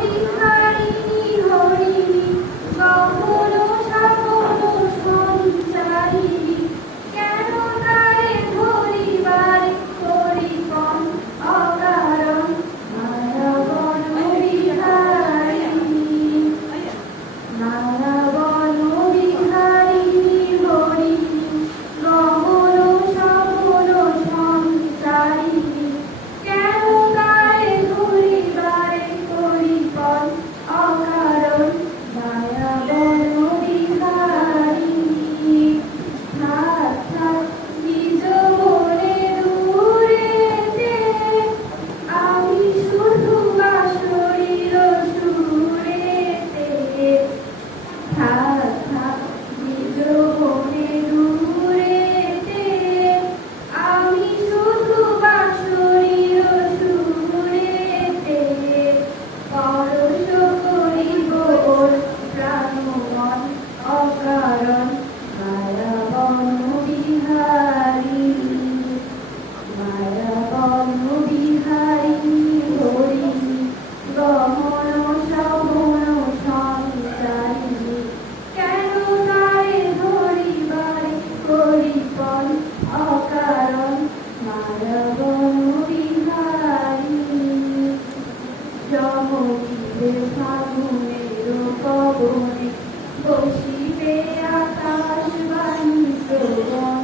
বিহারিণী হরিণী গহন সকল সঞ্চারিণী কেন তারে ধরিবারে করিপন অকারণ মায়াবন বিহারিণী মায়াবন বিহারিণী হরিণী গহন সকল সঞ্চারিণী কেন তারে ধরিবারে করিপন অকারণ মায়াবন বিহারিণী থাক থাক নিজ মনে দূরেতে আমি শুধু বাঁশরীর সুরেতে থাক থাক নিজ মনে দূরেতে আমি শুধু বাঁশরীর সুরেতে পরশ করিব ওর প্রাণমন অকারণ মায়াবন বিহারিণী মায়াবন বিহারিণী হরিণী গহন শ্রবণ সঞ্চারিণী কেন তারে ধরিবারে করিপন অকারণ মায়াবন বিহারিণী চমকিবে ফাগুনের পবনে বসিবে আকাশবাণী শ্রবণ